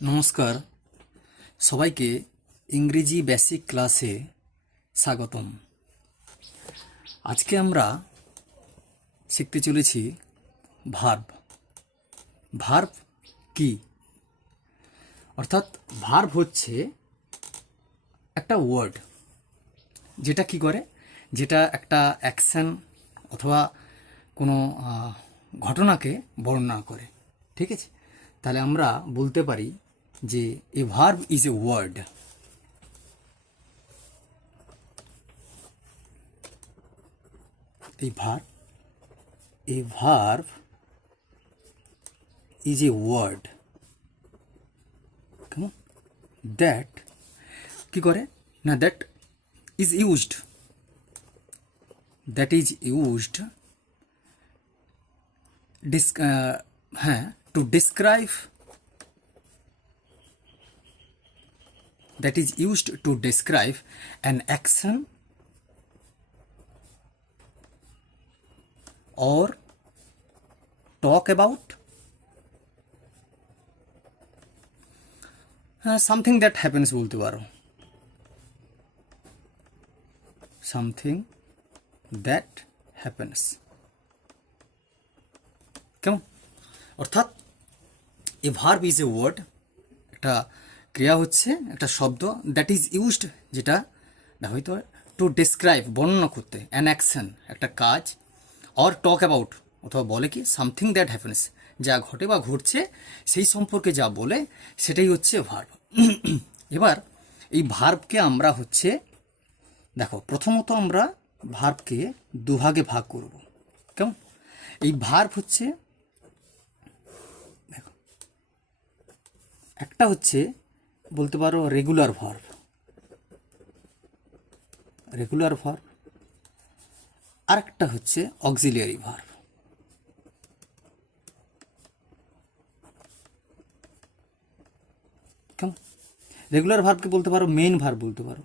নমস্কার সবাইকে ইংরেজি বেসিক ক্লাসে স্বাগতম। আজকে আমরা শিখতে চলেছি ভার্ব। ভার্ব কি? অর্থাৎ ভার্ব হচ্ছে একটা ওয়ার্ড যেটা কি করে, যেটা একটা অ্যাকশন অথবা কোনো ঘটনাকে বর্ণনা করে। ঠিক আছে, তাহলে আমরা বলতে পারি যে a verb is a word. A verb is a word কেমন দ্যাট কি করে না, দ্যাট ইজ ইউজড হ্যাঁ, to describe, that is used to describe an action or talk about something that happens বলতে পারো, something that happens। কেমন? অর্থাৎ এ verb is a word, একটা ক্রিয়া হচ্ছে একটা শব্দ, দ্যাট ইজ ইউজড যেটা ব্যবহৃত হয় টু ডিসক্রাইব বর্ণনা করতে, অ্যান অ্যাকশন একটা কাজ, অর টক অ্যাবাউট অথবা বলে কি সামথিং দ্যাট হ্যাপেন্স যা ঘটে বা ঘটছে সেই সম্পর্কে যা বলে সেটাই হচ্ছে ভার্ব। এবার এই ভার্বকে আমরা হচ্ছে দেখো, প্রথমত আমরা ভার্বকে দুভাগে ভাগ করব। কেমন? এই ভার্ব হচ্ছে দেখো, একটা হচ্ছে বলতে পারো রেগুলার ভার্ব, আরেকটা হচ্ছে অক্সিলিয়ারি ভার্ব। কেমন? রেগুলার ভার্বকে বলতে পারো মেইন ভার্ব বলতে পারো।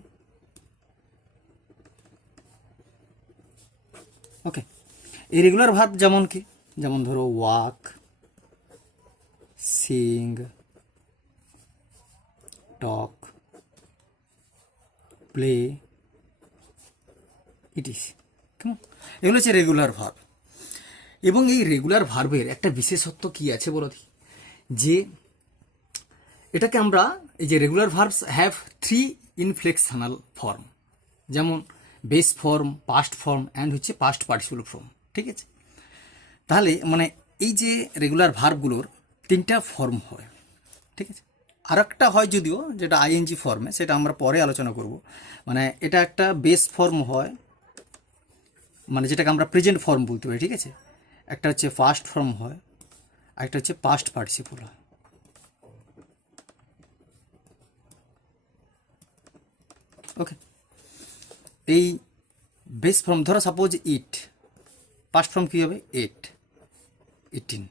ওকে, এই রেগুলার ভার্ব যেমন কি, যেমন ধরো ওয়াক, সিং, টক, প্লে, ইটিস। কেমন? এগুলো হচ্ছে রেগুলার ভার্ব। এবং এই রেগুলার ভার্বের একটা বিশেষত্ব কি আছে বলো দি, যে এটাকে আমরা এই যে রেগুলার ভার্বস হ্যাভ 3 ইনফ্লেকশনাল ফর্ম, যেমন base form, past form and হচ্ছে পাস্ট পার্টিসিপল ফর্ম। ঠিক আছে, তাহলে মানে এই যে রেগুলার ভার্বগুলোর 3টা ফর্ম হয়। ঠিক আছে, আর একটা হয় যদিও যেটা আইএনজি ফর্মে, সেটা আমরা পরে আলোচনা করব। মানে এটা একটা বেস ফর্ম হয়, মানে যেটাকে আমরা প্রেজেন্ট ফর্ম বলতে পারি। ঠিক আছে, একটা হচ্ছে পাস্ট ফর্ম হয়, আরেকটা হচ্ছে পাস্ট পার্টিসিপল হয়। ওকে, এই বেস ফর্ম ধরো সাপোজ ইট, পাস্ট ফর্ম কী হবে? এট, 18।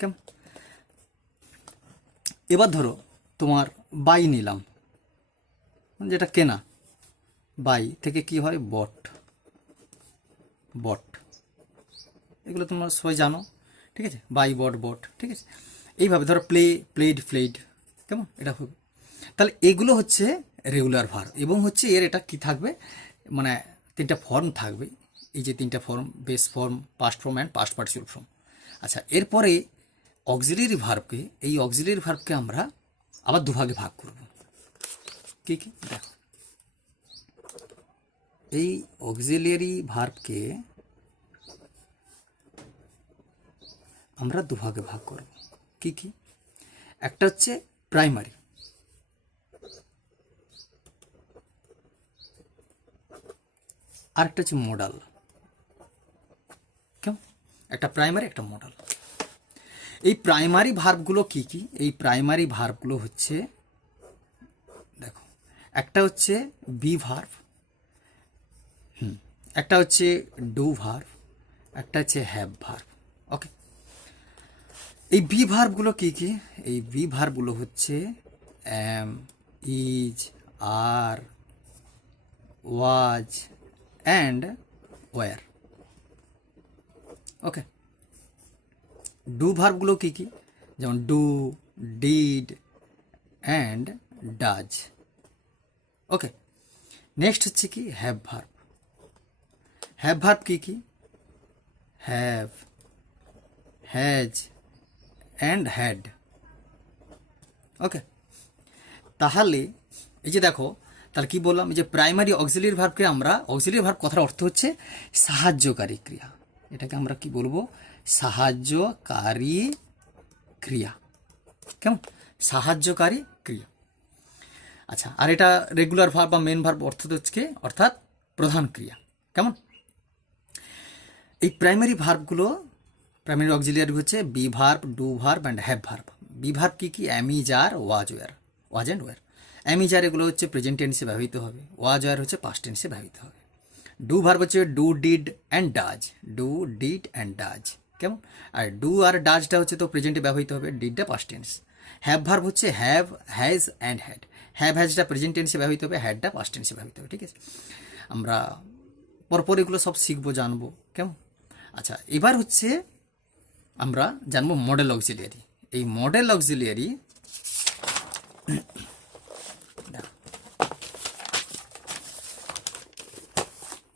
কেমন? এবার ধরো তোমার বাই নিলাম, যেটা কেনা, বাই থেকে কি হয়? বট, এগুলো তোমরা সবাই জানো। ঠিক আছে, বাই, বট, বট। ঠিক আছে, এইভাবে ধরো প্লে, প্লেড, ফ্লেড। কেমন? এটা হবে। তাহলে এগুলো হচ্ছে রেগুলার ভার্ব, এবং হচ্ছে এর এটা কি থাকবে, মানে 3টা ফর্ম থাকবে। এই যে 3টা form, base form, past form and past participle form. আচ্ছা, এরপরে অক্সিলিয়ারি ভার্বকে, এই অক্সিলিয়ারি ভার্বকে আমরা আবার দুভাগে ভাগ করব। কি কি দেখো, এই অক্সিলিয়ারি ভার্বকে আমরা দুভাগে ভাগ করব। কি কি? একটা হচ্ছে প্রাইমারি, আরেকটা হচ্ছে মডাল। কেমন? একটা প্রাইমারি, একটা মডাল। এই প্রাইমারি ভার্বগুলো কি কি? এই প্রাইমারি ভার্বগুলো হচ্ছে দেখো, একটা হচ্ছে বি ভার্ব, একটা হচ্ছে ডু ভার্ব, একটা হচ্ছে হ্যাভ ভার্ব। ওকে, এই বি ভার্বগুলো কি কি? এই বি ভার্বগুলো হচ্ছে am, is, are, was and were. Okay, do ভার্বগুলো কি কি? যেমন do, did and does. Okay, next হচ্ছে কি হ্যাভ ভার্ব। হ্যাভ ভার্ব কি কি? Have, has and had. Okay, তাহলে এই যে দেখো, তাহলে কি বললাম, এই যে প্রাইমারি অক্সিলিয়ারি ভার্বকে আমরা, অক্সিলিয়ারি ভার্ব কথার অর্থ হচ্ছে সাহায্যকারী ক্রিয়া। এটাকে আমরা কি বলবো? সাহায্যকারী ক্রিয়া। কেমন? সাহায্যকারী ক্রিয়া। আচ্ছা, আর এটা রেগুলার ভার্ব বা মেন ভার্ব অর্থ হচ্ছে অর্থাৎ প্রধান ক্রিয়া। কেমন? এই প্রাইমারি ভার্বগুলো, প্রাইমারি অক্সিলিয়ারি হচ্ছে be verb, do verb and have verb. Be verb কি কি? Am is, are, was, were, was and were. Am is are এগুলো হচ্ছে প্রেজেন্ট টেন্সে ব্যবহৃত হবে, ওয়াজ ওয়ার হচ্ছে পাস্ট টেন্সে ব্যবহৃত হবে। ডু ভার্ব হচ্ছে do, did and does, do, did and does. কেমন? আর ডু আর ডাজটা হচ্ছে তো প্রেজেন্টে ব্যবহৃত হবে, ডিডটা পাস্ট টেন্স। হ্যাভ ভার্ব হচ্ছে have, has and had. Have হ্যাজটা প্রেজেন্ট টেন্সে ব্যবহৃত হবে, হ্যাডটা পাস্ট টেন্সে ব্যবহৃত হবে। ঠিক আছে, আমরা পরপর এগুলো সব শিখবো, জানবো। কেমন? আচ্ছা, এবার হচ্ছে আমরা জানবো মডেল অক্সিলিয়ারি। এই মডেল অক্সিলিয়ারি,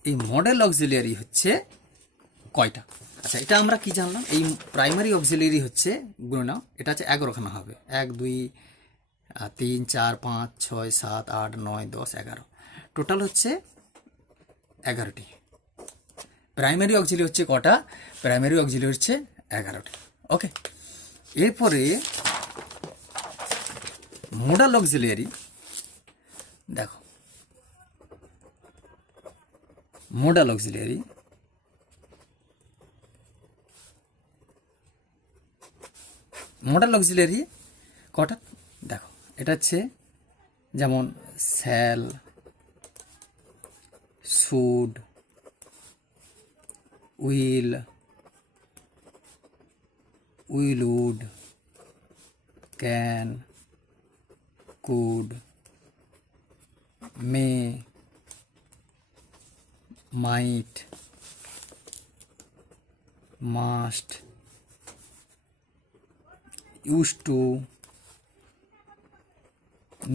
এই মডেল অক্সিলিয়ারি হচ্ছে কয়টা? আচ্ছা, এটা আমরা কি জানলাম? এই প্রাইমারি অক্সিলিয়ারি হচ্ছে, গুণে নাও, এটা হচ্ছে 11খানা হবে। 1 2 3 4 5 6 7 8 9 10 11, টোটাল হচ্ছে 11টি। প্রাইমারি অক্সিলিয়ারি হচ্ছে কটা? প্রাইমারি অক্সিলিয়ারি হচ্ছে 11টি। ওকে, এরপরে মোডাল অক্সিলিয়ারি। দেখো, মোডাল অক্সিলিয়ারি, মোডাল অক্সিলিয়ারি কটা? দেখো, এটা হচ্ছে যেমন shall, should, will, will would, can, could, may, might, must, used to,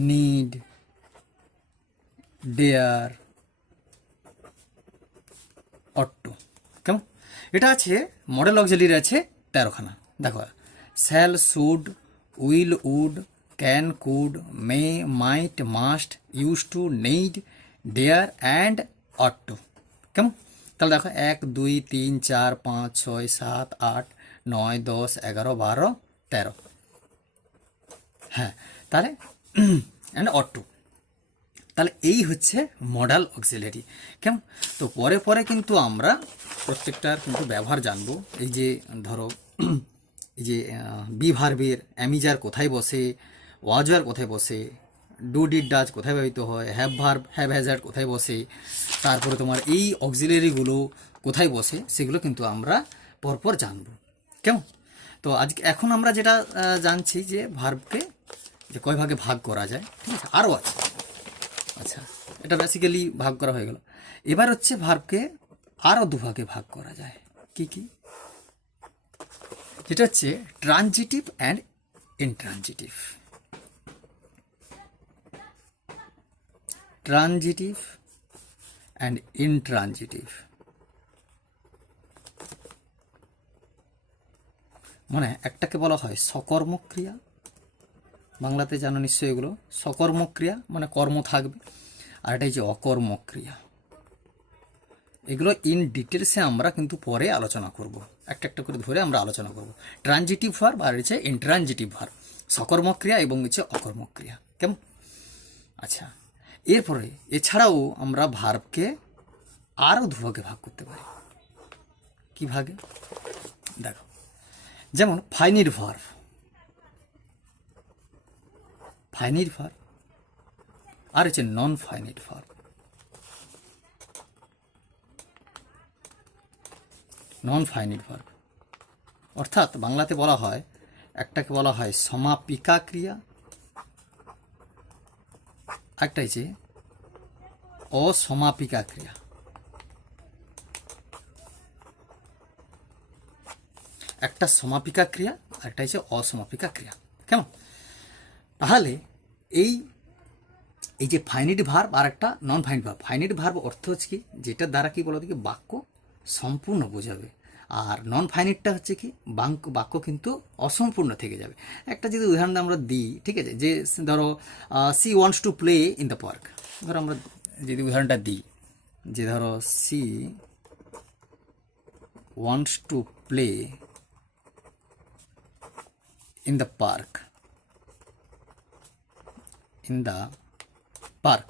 need, dare, ought to। কেমন? এটা আছে মডেল অক্সিলিয়ারি আছে 13খানা। দেখো, shall, should, will, would, can, could, may, might, must, use to, need, dare and ought to. কেমন? তাহলে দেখো, 1 2 3 4 5 6 7 8 9 10 11 12 13। হ্যাঁ, তাহলে অ্যান্ড অট টু। তাহলে এই হচ্ছে মডাল অক্সিলিয়ারি। কেমন? তো পরে পরে কিন্তু আমরা প্রত্যেকটার কিন্তু ব্যবহার জানবো। এই যে ধরো, এই যে বি ভার্বের অ্যামিজার কোথায় বসে, ওয়াজার কোথায় বসে, ডু, ডিড, ডাজ কোথায় ব্যবহৃত হয়, হ্যাভ ভার্ব, হ্যাভ হ্যাজার্ড কোথায় বসে, তারপরে তোমার এই অক্সিলিয়ারিগুলো কোথায় বসে, সেগুলো কিন্তু আমরা পরপর জানবো। কেমন? তো আজকে এখন আমরা যেটা জানছি যে ভার্বকে যে কয় ভাগে ভাগ করা যায়। ঠিক আছে, আরও আছে। আচ্ছা, এটা বেসিক্যালি ভাগ করা হয়ে গেল। এবার হচ্ছে ভার্বকে আরও দুভাগে ভাগ করা যায়। কি কি? যেটা হচ্ছে transitive and intransitive. Transitive and intransitive মানে একটাকে বলা হয় সকর্মক্রিয়া, বাংলাতে জানো নিশ্চয়ই এগুলো। সকর্মক্রিয়া মানে কর্ম থাকবে, আর এটা যে অকর্মক্রিয়া। এগুলো ইন ডিটেলসে আমরা কিন্তু পরে আলোচনা করব, একটা একটা করে ধরে আমরা আলোচনা করব। ট্রানজিটিভ ভার্ব আর হচ্ছে ইনট্রানজিটিভ ভার্ব, সকর্মক্রিয়া এবং হচ্ছে অকর্মক্রিয়া। কেমন? আচ্ছা, এরপরে এছাড়াও আমরা ভার্বকে আরও দুভাগে ভাগ করতে পারি। কি ভাগে? দেখো, যেমন ফাইনিট ভার্ব, ফাইনিট ভার্ব আর হচ্ছে non finite verb. Non finite verb অর্থাৎ বাংলাতে বলা হয়, একটাকে বলা হয় সমাপিকা ক্রিয়া, একটা হচ্ছে অসমাপিকা ক্রিয়া। একটা সমাপিকা ক্রিয়া আর একটা হচ্ছে অসমাপিকা ক্রিয়া। কেমন? তাহলে এই এই যে ফাইনিট ভার্ব আর একটা non finite verb, finite verb অর্থ হচ্ছে কি যেটার দ্বারা কি বলো দেখি বাক্য সম্পূর্ণ বোঝাবে, আর নন ফাইনিটটা হচ্ছে কি বাক্য কিন্তু অসম্পূর্ণ থেকে যাবে। একটা যদি উদাহরণ আমরা দিই, ঠিক আছে, যে ধরো she wants to play in the park, ধরো আমরা যদি উদাহরণটা দিই যে ধরো she wants to play in the park, in the park,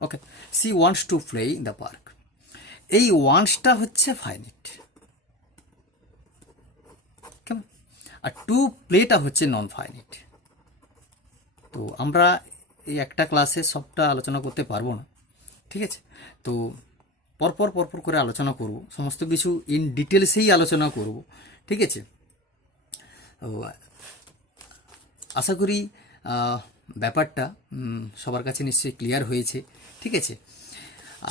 okay, she wants to play in the park, এই ওয়ান্টসটা হচ্ছে ফাইনিট, কেমন? আর টু প্লেটা হচ্ছে নন ফাইনিট। তো আমরা এই একটা ক্লাসে সবটা আলোচনা করতে পারবো না, ঠিক আছে, তো পরপর পরপর করে আলোচনা করব, সমস্ত কিছু ইন ডিটেলসেই আলোচনা করব, ঠিক আছে। তো আশা করি ব্যাপারটা সবার কাছে নিশ্চয়ই ক্লিয়ার হয়েছে, ঠিক আছে।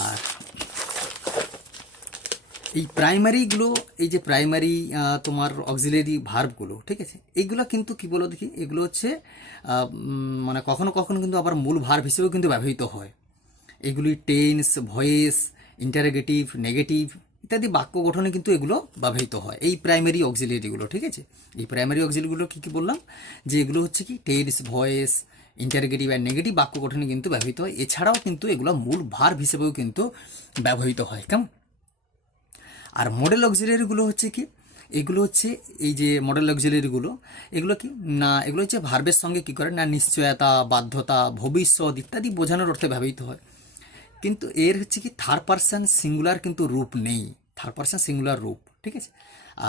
আর এই প্রাইমারিগুলো, এই যে প্রাইমারি তোমার অক্সিলারি ভার্বগুলো, ঠিক আছে, এইগুলো কিন্তু কি বলো দেখি, এগুলো হচ্ছে মানে কখনো কখনো কিন্তু আবার মূল ভার্ব হিসেবেও কিন্তু ব্যবহৃত হয়। এগুলি টেন্স, ভয়েস, ইন্টারোগেটিভ, নেগেটিভ ইত্যাদি বাক্য গঠনে কিন্তু এগুলো ব্যবহৃত হয়, এই প্রাইমারি অক্সিলারিগুলো, ঠিক আছে। এই প্রাইমারি অক্সিলারিগুলো কী কী বললাম, যে এগুলো হচ্ছে কি টেন্স, ভয়েস, ইন্টারোগেটিভ আর নেগেটিভ বাক্য গঠনে কিন্তু ব্যবহৃত হয়। এছাড়াও কিন্তু এগুলো মূল ভার্ব হিসেবেও কিন্তু ব্যবহৃত হয়, কেমন? আর মডেল অক্সিলারিগুলো হচ্ছে কি, এগুলো হচ্ছে এই যে মডেল অক্সিলারিগুলো, এগুলো কি না, এগুলো হচ্ছে ভার্বের সঙ্গে কি করে না নিশ্চয়তা, বাধ্যতা, ভবিষ্যৎ ইত্যাদি বোঝানোর অর্থে ব্যবহৃত হয়। কিন্তু এর হচ্ছে কি থার্ড পারসন সিঙ্গুলার কিন্তু রূপ নেই, থার্ড পারসন সিঙ্গুলার রূপ, ঠিক আছে।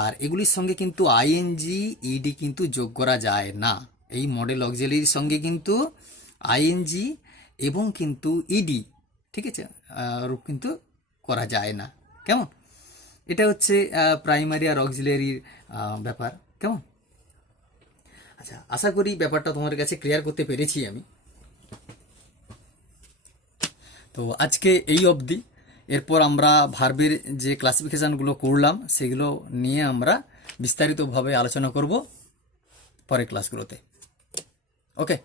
আর এগুলির সঙ্গে কিন্তু আইএনজি, ইডি কিন্তু যোগ করা যায় না। এই মডেল অক্সিলারির সঙ্গে কিন্তু আইএনজি এবং কিন্তু ইডি, ঠিক আছে, রূপ কিন্তু করা যায় না, কেমন? এটা হচ্ছে প্রাইমারি আর অক্সিলারির ব্যাপার, কেমন? আচ্ছা, আশা করি ব্যাপারটা তোমার কাছে ক্লিয়ার করতে পেরেছি আমি। তো আজকে এই অবধি, এরপর আমরা ভার্বের যে ক্লাসিফিকেশানগুলো করলাম সেগুলো নিয়ে আমরা বিস্তারিতভাবে আলোচনা করব পরের ক্লাসগুলোতে। ওকে।